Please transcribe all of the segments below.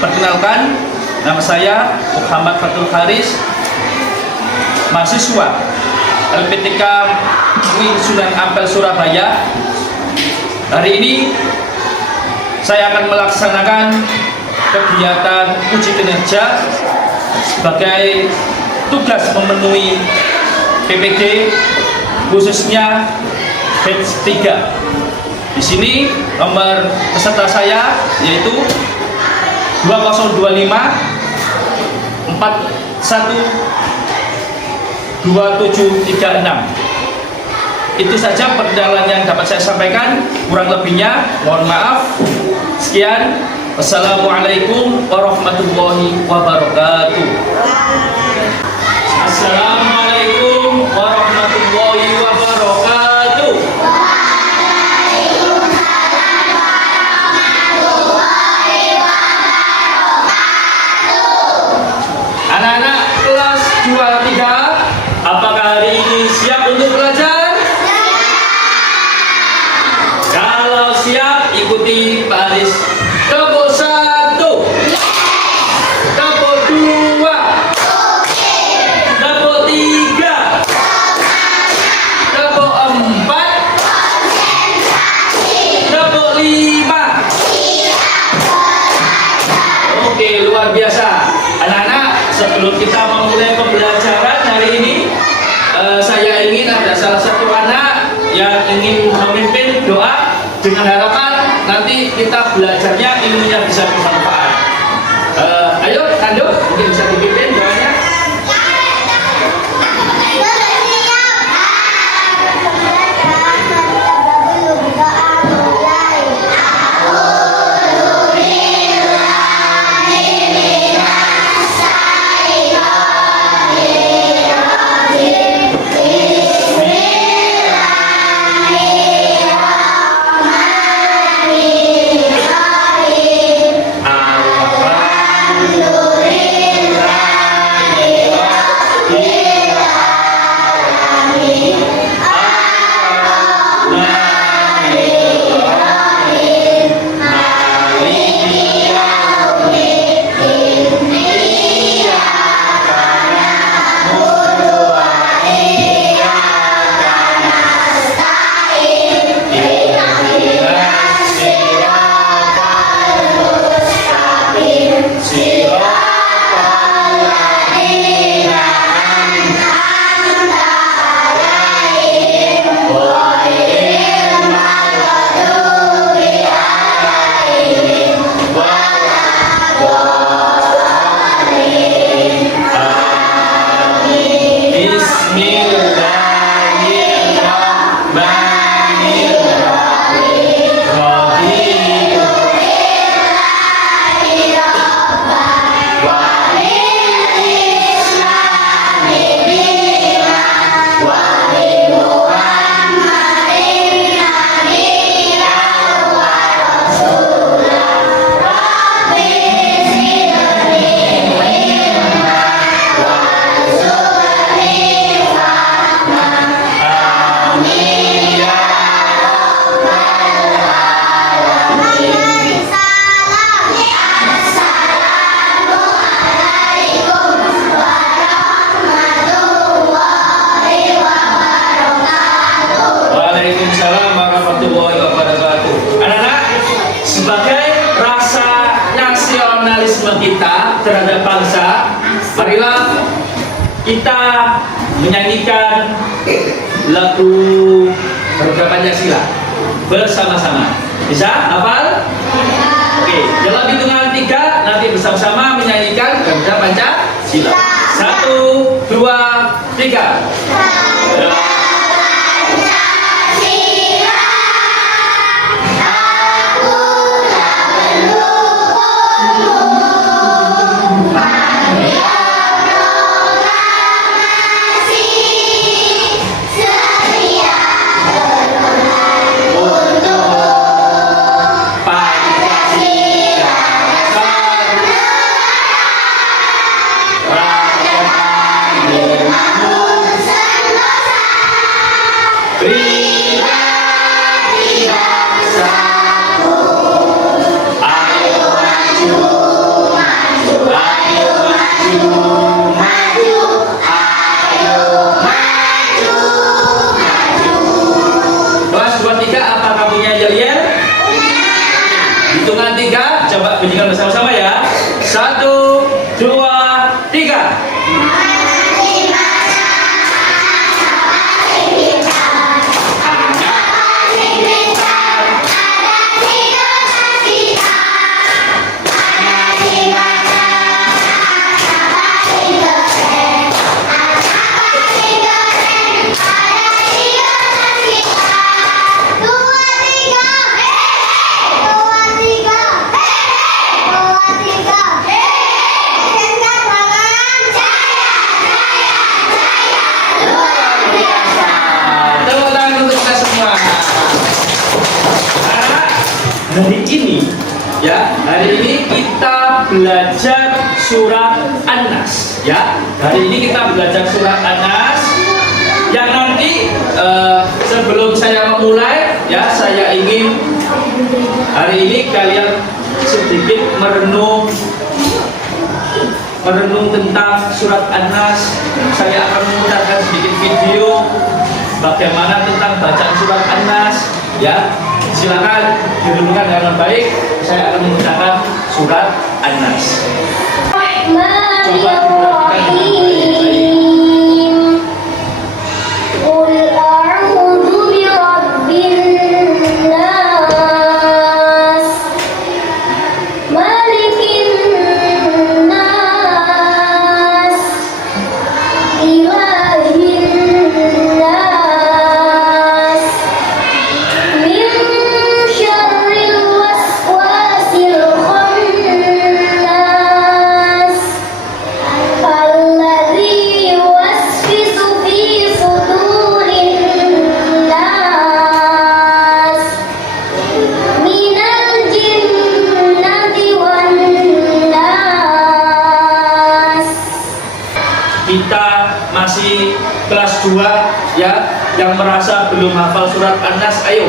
Perkenalkan, nama saya Muhammad Fatul Haris, mahasiswa LPTK UI Sunan Ampel Surabaya. Hari ini saya akan melaksanakan kegiatan uji kinerja sebagai tugas memenuhi PPG, khususnya batch 3. Di sini nomor peserta saya yaitu 2025 41 2736. Itu saja perkenalan yang dapat saya sampaikan. Kurang lebihnya mohon maaf. Sekian. Wassalamualaikum warahmatullahi wabarakatuh. Assalamualaikum warahmatullahi wabarakatuh. Anak-anak kelas 23, apakah hari ini siap untuk belajar? Kalau siap, ikuti Pak Aris. Tepuk 1, tepuk 2, tepuk 3, tepuk 4, tepuk 5. Oke, luar biasa. Anak-anak, sebelum kita memulai pembelajaran hari ini, saya ingin ada salah satu anak yang ingin memimpin doa dengan harapan nanti kita belajarnya ilmunya bisa bermanfaat. Ayo, Ando, mungkin bisa dipimpin doanya. Waalaikumsalam warahmatullahi wabarakatuh. Anak-anak, sebagai rasa nasionalisme kita terhadap bangsa, marilah kita menyanyikan lagu Garuda Pancasila bersama-sama. Bisa? Hafal? Oke, dalam hitungan 3 nanti bersama-sama menyanyikan Garuda Pancasila. 1, 2, 3. Rakyat Bunyikan bersama-sama ya. 1, 2, 3. Hari ini ya, hari ini kita belajar surat An-Nas ya. Hari ini kita belajar surat An-Nas yang nanti sebelum saya memulai ya, saya ingin hari ini kalian sedikit merenung tentang surat An-Nas. Saya akan memutarkan sedikit video bagaimana tentang bacaan surat An-Nas ya. Silakan direnungkan dengan baik. Saya akan membacakan surat An-Nas. Coba kita masih kelas 2 ya, yang merasa belum hafal surat An-Nas, ayo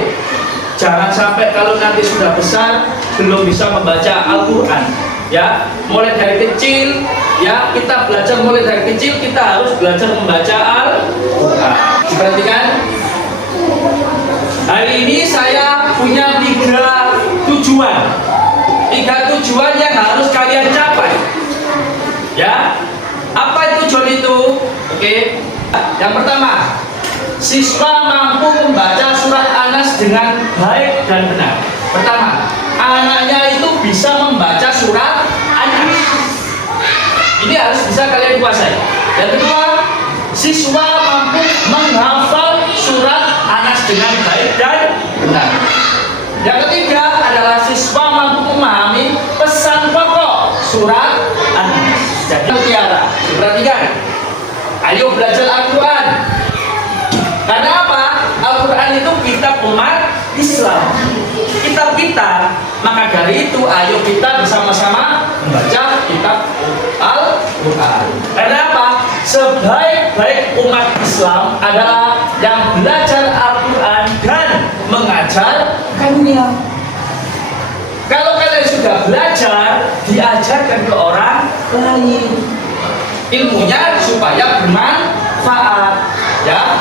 jangan sampai kalau nanti sudah besar belum bisa membaca Al-Quran ya. Mulai dari kecil ya, kita belajar mulai dari kecil, kita harus belajar membaca Al-Quran. Diperhatikan, hari ini saya punya 3 tujuan yang harus kalian capai ya. Apa tujuan itu? Oke. Yang pertama, siswa mampu membaca surat An-Nas dengan baik dan benar. Pertama, anaknya itu bisa membaca surat An-Nas. Ini harus bisa kalian kuasai. Yang kedua, siswa mampu menghafal surat An-Nas dengan baik dan benar. Yang ketiga adalah siswa mampu memahami pesan pokok surat An-Nas. Jadi mutiara, diperhatikan. Ayo belajar Al-Quran. Karena apa? Al-Quran itu kitab umat Islam, kitab kita. Maka dari itu ayo kita bersama-sama membaca kitab Al-Quran. Karena apa? Sebaik-baik umat Islam adalah yang belajar Al-Quran dan mengajarkannya. Kalau kalian sudah belajar, diajarkan ke orang lain. Ilmunya supaya bermanfaat, ya.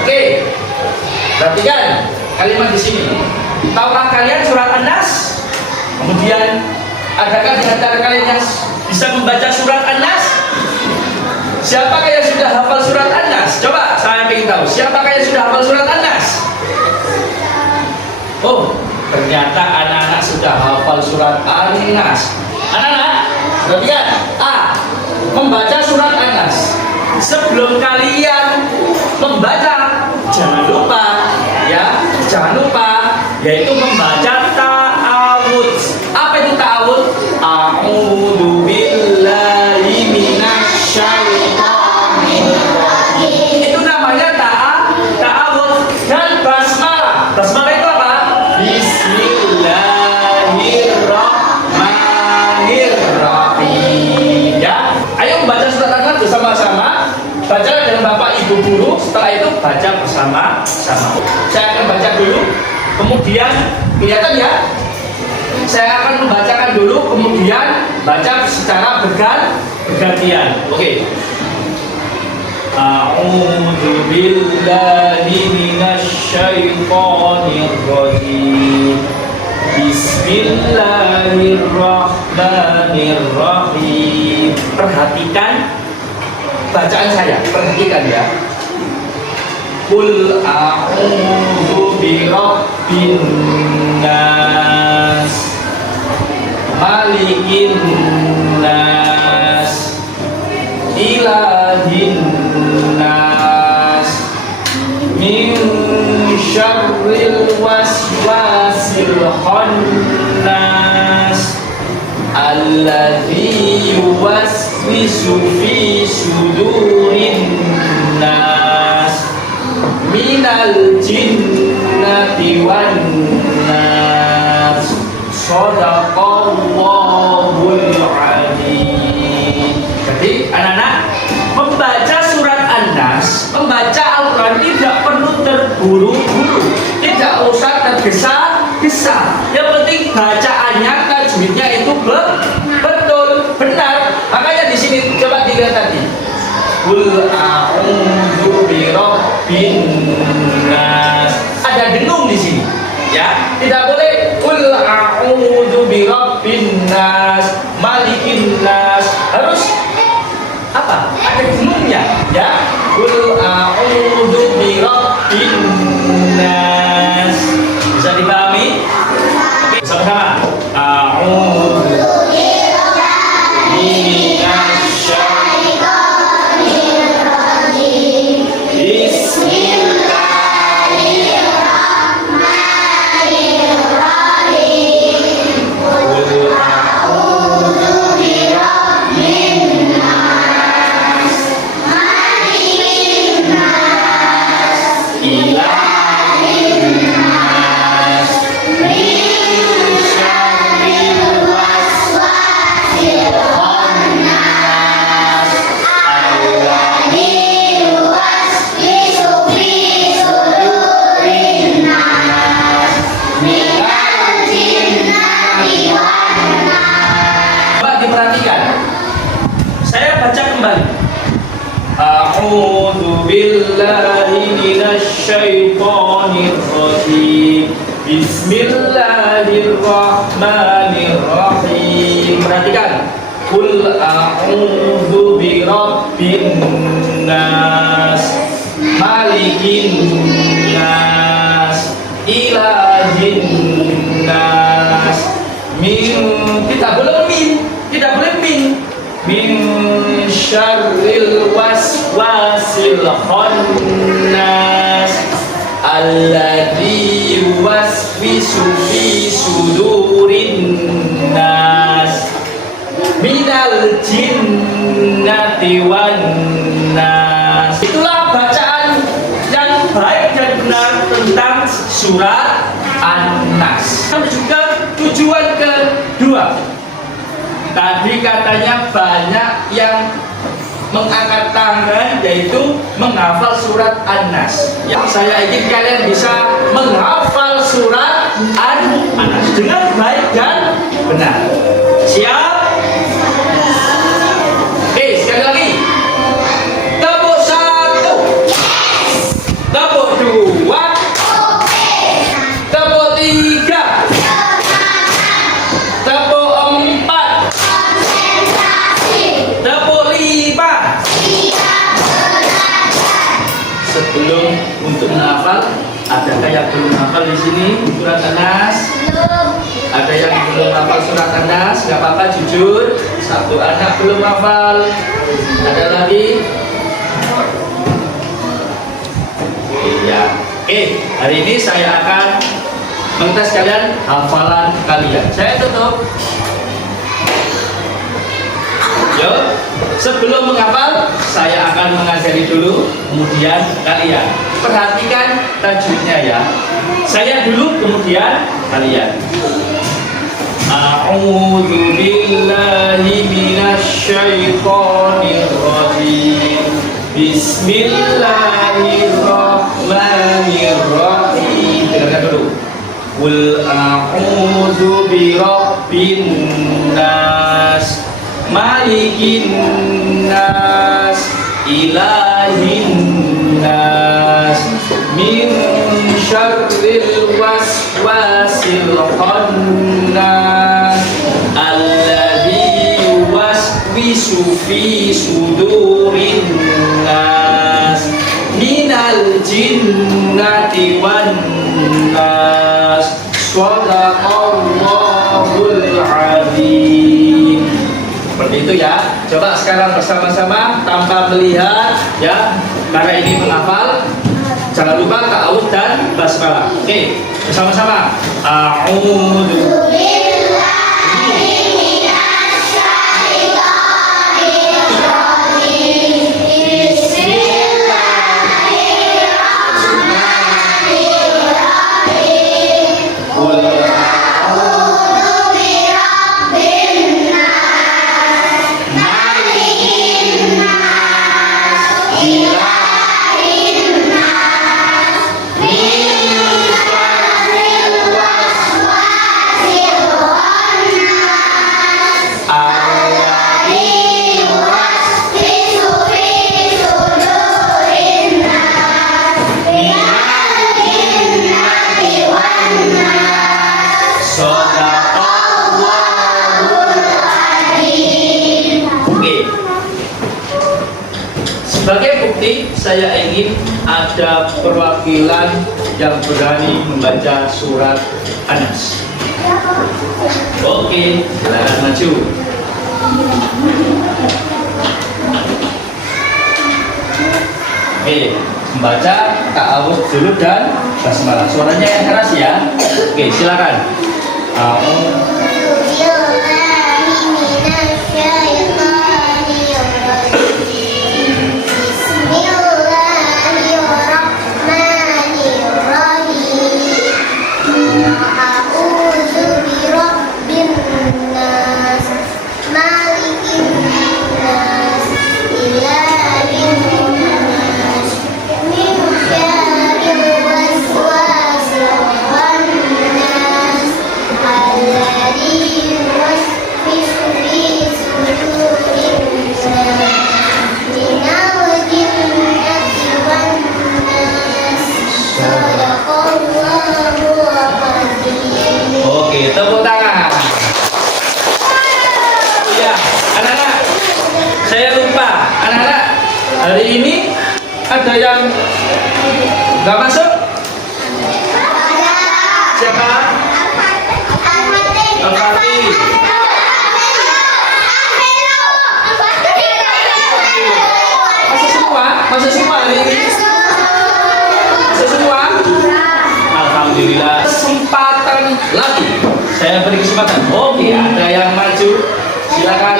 Oke. Perhatikan kalimat di sini. Tahukah kalian surat An-Nas? Kemudian, adakah di antara kalian yang bisa membaca surat An-Nas? Siapakah yang sudah hafal surat An-Nas? Coba saya ingin tahu. Siapakah yang sudah hafal surat An-Nas? Oh, ternyata anak-anak sudah hafal surat An-Nas. Anak-anak, perhatikan. A. Membaca surat An-Nas. Sebelum kalian membaca, jangan lupa yaitu membaca ta'awudz. Apa itu ta'awudz? A'udzu billahi minasyaitonir rajim. Itu namanya ta'awudz. Dan basmalah. Basmalah itu apa? Bismillahirrahmanirrahim. Ya. Ayo membaca surat An-Nas bersama-sama. Baca dengan Bapak Ibu guru. Setelah itu baca bersama-sama. Saya akan baca dulu, kemudian kelihatan ya. Saya akan membacakan dulu, kemudian baca secara bergantian. Oke. A'udzu billahi minasyaitonir rajim. Bismillahirrahmanirrahim. Bismillahirrahmanirrahim. Perhatikan bacaan saya, perhatikan ya. Qul a'udzu birabbin nas, malikin nas, ilahin nas, min syarril waswasil khannas, alladzi yuwaswisu fi sudurin nas, minal jinnati wan nas. Shadaqallahul adzim. Jadi anak-anak, membaca surat An-Nas, membaca Al-Quran tidak perlu terburu-buru, tidak usah tergesa-gesa. Yang penting bacaannya, tajwidnya itu betul, benar. Makanya di sini coba dilihat tadi. Qul a'udzu birabbin nas. Ada dengung di sini. Ya, tidak boleh qul a'udzu birabbin nas, malikin nas. Harus apa? Ada dengungnya, ya. Qul a'udzu birabbin nas. Bisa dipahami? Oke, sama-sama. A'udzu A'udzu billahi minasyaitonir rajim. Bismillahirrahmanirrahim. Perhatikan. Qul a'udzu birabbin nas, malikin nas, ilahin nas. Tidak boleh min. Min syarril waswasil khannas, alladzi yuwaswisu fi sudurin nas, minal jinnati wan nas. Itulah bacaan yang baik dan benar tentang surat An-Nas. Dan juga tujuan kedua, tadi katanya banyak yang mengangkat tangan, yaitu menghafal surat An-Nas. Yang saya ingin kalian bisa menghafal surat An-Nas dengan baik dan benar. Siap? Oke, sekali lagi. Tepuk 1, tepuk 2, tepuk 3, tepuk 4, tepuk 5. Sebelum untuk menghafal, adakah yang belum hafal di sini surat An-Nas? Ada yang belum hafal surat An-Nas? Gak apa-apa, jujur. Satu anak belum hafal. Ada lagi? Iya. Oke, hari ini saya akan mengetes kalian hafalan kalian. Saya tutup. Yuk, sebelum menghafal, saya akan mengajari dulu, kemudian kalian perhatikan tajwidnya ya. Saya dulu, kemudian kalian. A'udzu billahi minasyaitonir rajim. Bismillahirrahmanirrahim. Dengarkan dulu. Qul a'udzu birabbin nas, malikin nas, ilahin nas, min syarril waswasil khannas, alladzi fi sudurin nas minal jinnati wan nas. Shadaqallahul azim. Seperti itu ya. Coba sekarang bersama-sama tanpa melihat ya, karena ini menghafal. Jangan lupa ta'awudz dan basmalah. Oke, bersama-sama. A'udzu Sebagai bukti, saya ingin ada perwakilan yang berani membaca surat An-Nas. Oke, silakan maju. Oke, membaca ta'awudz dulu dan basmalah. Suaranya yang keras ya. Oke, silakan. Oke, tepuk tangan. Ya, anak-anak, saya lupa. Anak-anak, hari ini ada yang nggak masuk? Siapa? Al-Fatih. Masuk semua? Masuk semua hari ini? Masuk semua? Alhamdulillah. Kesempatan lagi. Saya beri kesempatan. Oke, ada yang maju. Silakan.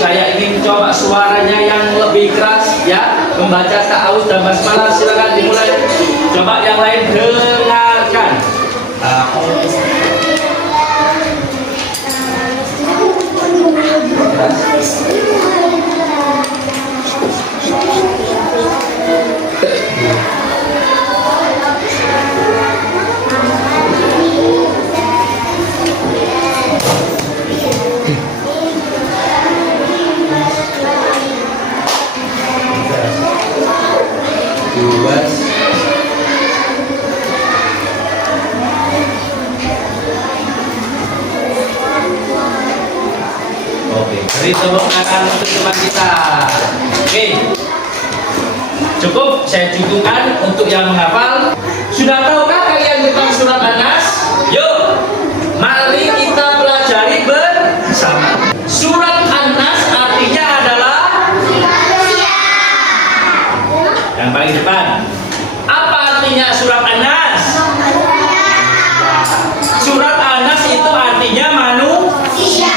Saya ingin coba suaranya yang lebih keras ya. Membaca ta'awudz dan basmalah. Silakan dimulai. Coba yang lain dengarkan. Beri tepuk tangan untuk teman kita. Oke, cukup saya cukupkan untuk yang menghafal. Sudah tahukah kalian tentang surat An-Nas? Yuk, mari kita pelajari bersama. Surat An-Nas artinya adalah yang paling depan. Apa artinya surat An-Nas? Surat An-Nas itu artinya manusia.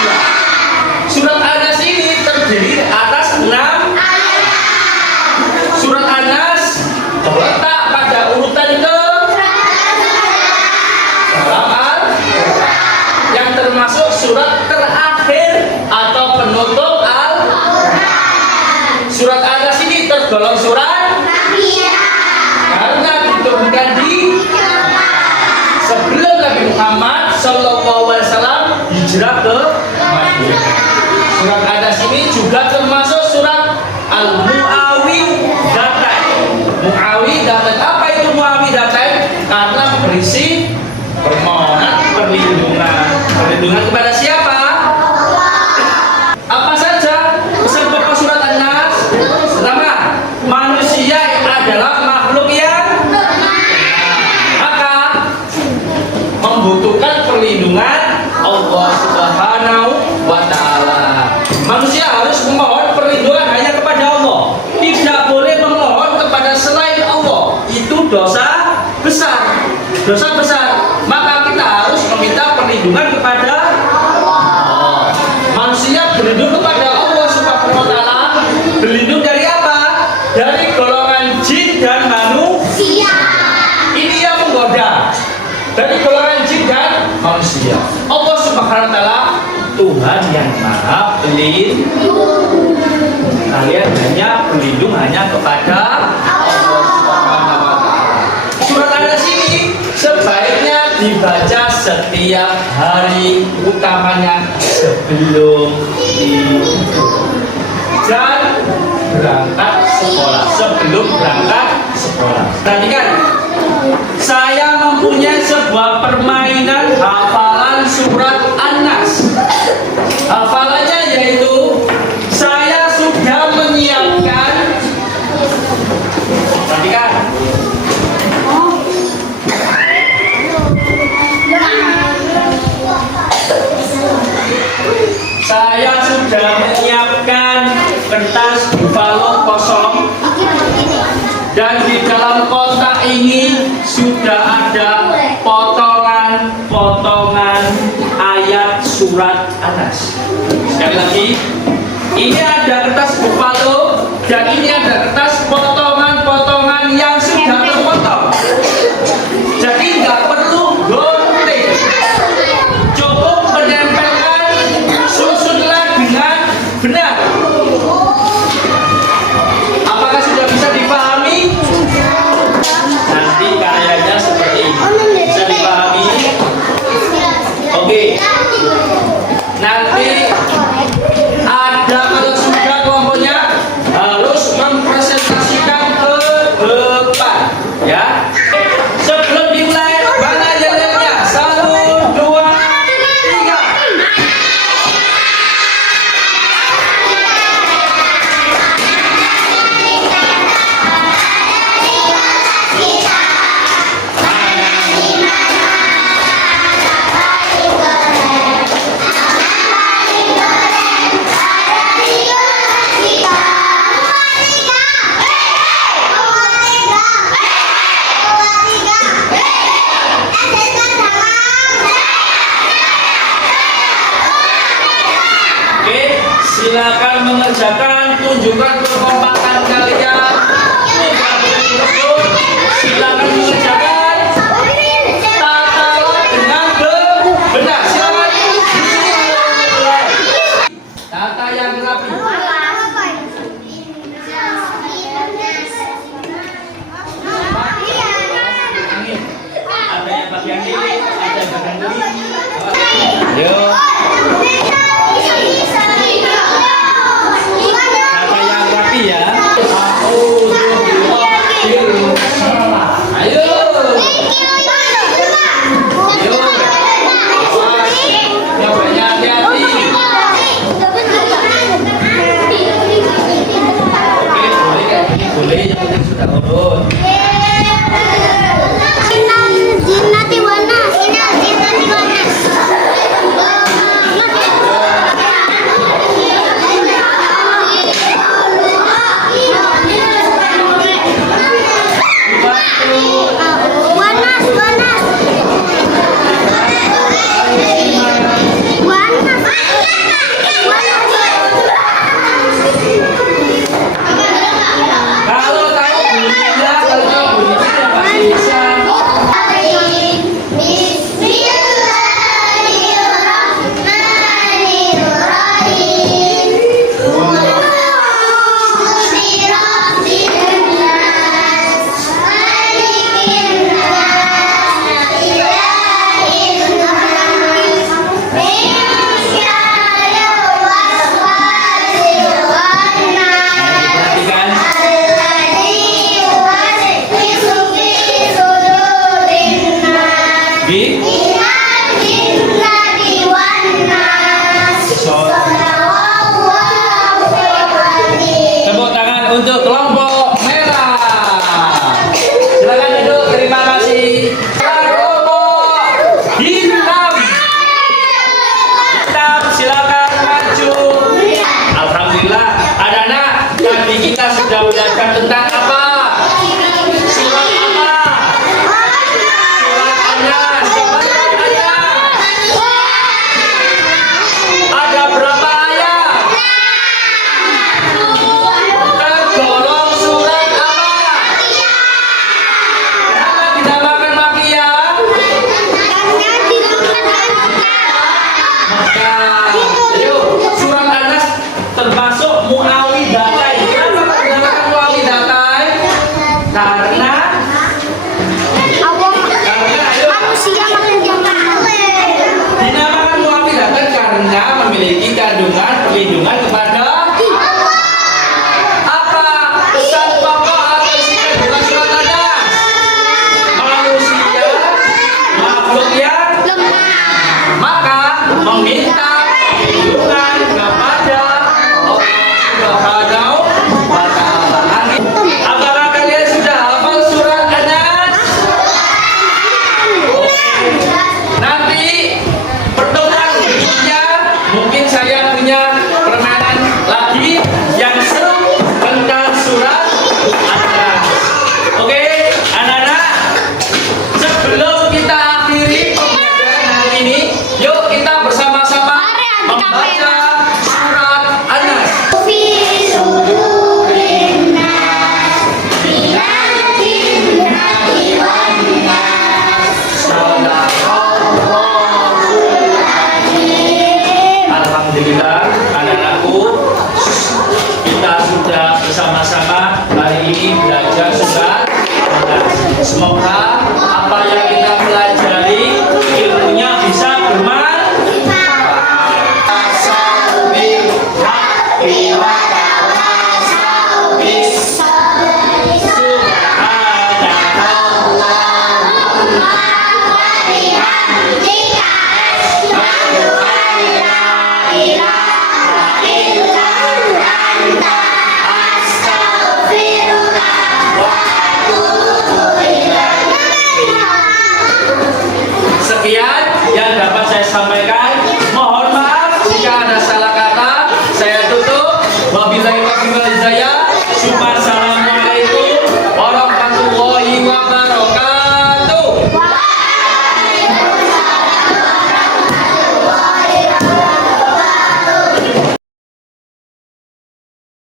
Surat An-Nas ini terdiri atas 6 ayat. Surat An-Nas terletak pada urutan ke dalam Al-Quran, yang termasuk surat terakhir atau penutup Al-Quran. Surat An-Nas ini tergolong surat karena diturunkan di sebelum Nabi Muhammad SAW hijrah ke Madinah. Surat An-Nas ini juga termasuk surat Al-Mu'awwidhatain. Mu'awwidhatain, apa itu Mu'awwidhatain? Karena berisi permohonan perlindungan. Perlindungan kepada siapa? Apa saja? Sebab manusia. Allah Subhanahu wa taala Tuhan yang Maha Pelindung. Kalian hanya berlindung hanya kepada Allah Subhanahu wa taala. Surat An-Nas ini sebaiknya dibaca setiap hari, utamanya sebelum tidur dan berangkat sekolah. Sebelum berangkat sekolah. Perhatikan, saya mempunyai sebuah permainan hafalan surat An-Nas. Hafalannya yaitu saya sudah menyiapkan. Perhatikan. Saya sudah menyiapkan kertas buffalo kosong dan di dalam kotak ini sudah ada potongan-potongan ayat surat An-Nas. Sekali lagi, ini ada kertas buffalo dan ini ada kertas potongan-potongan yang sudah terpotong. Jadi nggak perlu gunting, cukup menempelkan, susunlah dengan benar. Apakah sudah bisa dipahami? Nanti karyanya seperti ini. Bisa dipahami? Oke. Nanti ada, kalau sudah kelompoknya harus mempresentasikan ke depan, ya. Sebelum dimulai, mana yel-yelnya? 1, 2, 3. Oke, silakan mengerjakan, tunjukkan kekompakan kalian. Tidak boleh berebut. Silakan mengerjakan. Tatalah dengan benar. Silakan. Tata yang rapi. Angin. Ada yang bagian kiri, ada yang bagian kiri. Ayo. Kata yang rapi ya. Ayo. Ayo. Yang banyak hati-hati. Oke, boleh kayak gini, boleh. Yang penting sudah urut. Jinnati wanas, jinnati wanas. Wanas, wanas. Kalau tahu bunyinya, kalau tahu bunyinya ya pasti bisa. Perhatikan. Di tepuk tangan untuk kelompok merah. Silakan duduk. Terima kasih. Kelompok hitam. Hitam, silakan maju. Alhamdulillah, anak-anak, tadi kita sudah belajar tentang apa? Surat apa? Surat An-Nas. Coba lihat ayat. Ada berapa ayat? Tergolong surat apa? Kenapa dinamakan Makiyah? Karena perlindungan kepada